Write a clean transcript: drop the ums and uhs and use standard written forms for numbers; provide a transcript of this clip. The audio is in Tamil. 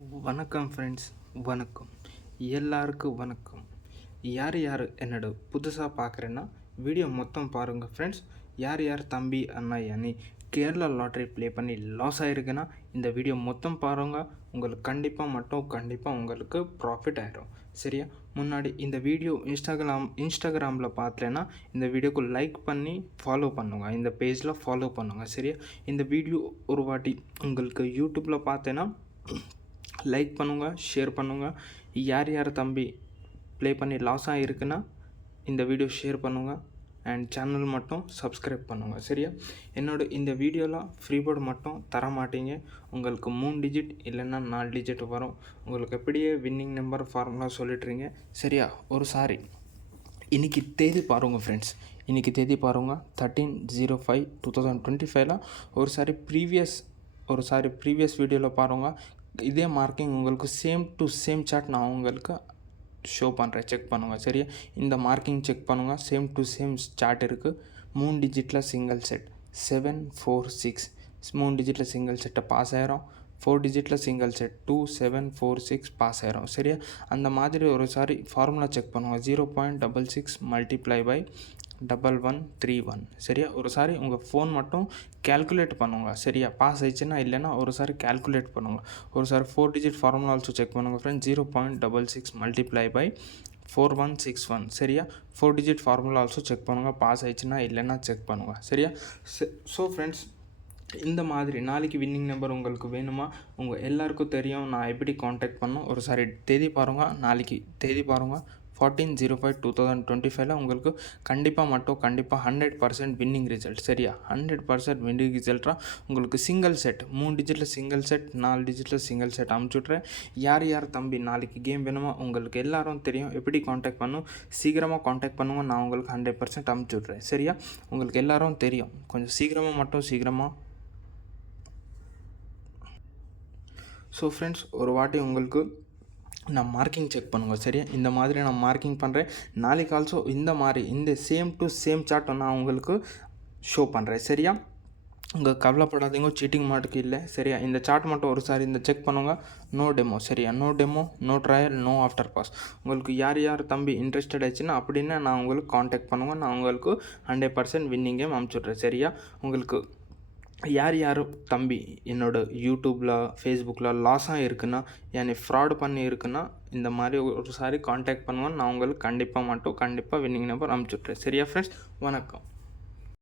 வணக்கம் ஃப்ரெண்ட்ஸ், வணக்கம். எல்லாருக்கும் வணக்கம். யார் என்னோட புதுசாக பார்க்குறேன்னா வீடியோ மொத்தம் பாருங்கள் ஃப்ரெண்ட்ஸ். யார் தம்பி அண்ணா அண்ணி கேரளா லாட்ரி ப்ளே பண்ணி லாஸ் ஆகிருக்குன்னா இந்த வீடியோ மொத்தம் பாருங்கள். உங்களுக்கு கண்டிப்பாக உங்களுக்கு ப்ராஃபிட் ஆகிடும். சரியா? முன்னாடி இந்த வீடியோ இன்ஸ்டாகிராமில் பார்த்தேன்னா இந்த வீடியோக்கு லைக் பண்ணி ஃபாலோ பண்ணுங்க. இந்த பேஜில் ஃபாலோ பண்ணுங்கள். சரியா? இந்த வீடியோ ஒரு வாட்டி உங்களுக்கு யூடியூப்பில் பார்த்தேன்னா லைக் பண்ணுங்கள், ஷேர் பண்ணுங்கள். யார் தம்பி ப்ளே பண்ணி லாஸ் ஆகிருக்குன்னா இந்த வீடியோ ஷேர் பண்ணுங்கள் அண்ட் சேனல் மட்டும் சப்ஸ்கிரைப் பண்ணுங்கள். சரியா? என்னோட இந்த வீடியோவில் ஃப்ரீ போர்டு மட்டும் தர மாட்டீங்க. உங்களுக்கு 3 டிஜிட் இல்லைன்னா 4 டிஜிட் வரும். உங்களுக்கு எப்படியே வின்னிங் நம்பர் ஃபார்முலா சொல்லிட்டுறீங்க. சரியா? இன்றைக்கி தேதி பாருங்கள் ஃப்ரெண்ட்ஸ். இன்றைக்கி தேதி பாருங்கள் 13/05/2025. ஒரு சாரி ப்ரீவியஸ் வீடியோவில் பாருங்கள். இதே மார்க்கிங் உங்களுக்கு சேம் டு சேம் சார்ட் நான் உங்களுக்கு ஷோ பண்ணுறேன். செக் பண்ணுங்கள். சரியா? இந்த மார்க்கிங் செக் பண்ணுங்கள். சேம் டு சேம் சார்ட் இருக்குது. 3 டிஜிட்டில் சிங்கிள் செட் 746 3 டிஜிட்டில் சிங்கிள் செட்டை பாஸ் ஆயிரும். 4 டிஜிட்டில் சிங்கிள் செட் 2746 பாஸ் ஆயிரும். சரியா? அந்த மாதிரி ஒரு சாரி ஃபார்முலா செக் பண்ணுங்கள். 0.66 மல்டிப்ளை பை 1131. சரியா? ஒரு சாரி உங்கள் ஃபோன் மட்டும் கேல்குலேட் பண்ணுங்க. சரியா? பாஸ் ஆயிடுச்சுன்னா இல்லைன்னா ஒரு சாரி கேல்குலேட் பண்ணுங்கள். ஒரு sorry 4 digit formula also check பண்ணுங்கள் ஃப்ரெண்ட்ஸ். 0.66 multiply by 4161. சரியா? 4 டிஜிட் ஃபார்முலா ஆல்சோ செக் பண்ணுங்கள். பாஸ் ஆயிடுச்சுன்னா இல்லைன்னா செக் பண்ணுங்கள். சரியா? ஸோ ஃப்ரெண்ட்ஸ், இந்த மாதிரி நாளைக்கு வின்னிங் நம்பர் உங்களுக்கு வேணுமா? உங்கள் எல்லாருக்கும் தெரியும் நான் எப்படி காண்டாக்ட் பண்ணணும். ஒரு சாரி தேதி பாருங்கள். நாளைக்கு தேதி பாருங்கள் 14/05/2025 உங்களுக்கு கண்டிப்பாக 100% வின்னிங் ரிசல்ட். சரியா? 100% வின்னிங் ரிசல்ட்டாக உங்களுக்கு சிங்கிள் செட் 3 டிஜிட்டில் சிங்கிள் செட் 4 டிஜிட்டில் சிங்கிள் செட் அமுச்சுட்றேன். யார் தம்பி நாளைக்கு கேம் வேணுமா? உங்களுக்கு எல்லாரும் தெரியும் எப்படி காண்டாக்ட் பண்ணும். சீக்கிரமாக காண்டாக்ட் பண்ணுங்க. நான் உங்களுக்கு 100% அமுச்சுட்றேன். சரியா? உங்களுக்கு எல்லாரும் தெரியும். கொஞ்சம் சீக்கிரமாக. ஸோ ஃப்ரெண்ட்ஸ், ஒரு வாட்டி உங்களுக்கு நான் மார்க்கிங் செக் பண்ணுங்கள். சரியா? இந்த மாதிரி நான் மார்க்கிங் பண்ணுறேன். நாளைக்கு ஆல்சோ இந்த சேம் டு சேம் சார்ட் நான் உங்களுக்கு ஷோ பண்ணுறேன். சரியா? உங்கள் கவலைப்படாதீங்க, சீட்டிங் மாட்டுக்கு இல்லை. சரியா? இந்த சார்ட் மட்டும் ஒரு சாரி இந்த செக் பண்ணுங்க. No demo. சரியா? No demo, no trial, no after pass. உங்களுக்கு யார் தம்பி இன்ட்ரெஸ்டட் ஆச்சுன்னா அப்படின்னா நான் உங்களுக்கு காண்டாக்ட் பண்ணுங்க. நான் உங்களுக்கு 100% வின்னிங் கேம் அமுச்சுட்றேன். சரியா? உங்களுக்கு யார் தம்பி என்னோட யூடியூப்பில் ஃபேஸ்புக்கில் லாஸாக இருக்குன்னா ஃப்ராட் பண்ணி இருக்குன்னா இந்த மாதிரி ஒரு சாரி காண்டாக்ட் பண்ணுவேன். நான் உங்களுக்கு கண்டிப்பாக வின்னிங் நம்பர் அமுச்சுட்றேன். சரியா ஃப்ரெண்ட்ஸ்? வணக்கம்.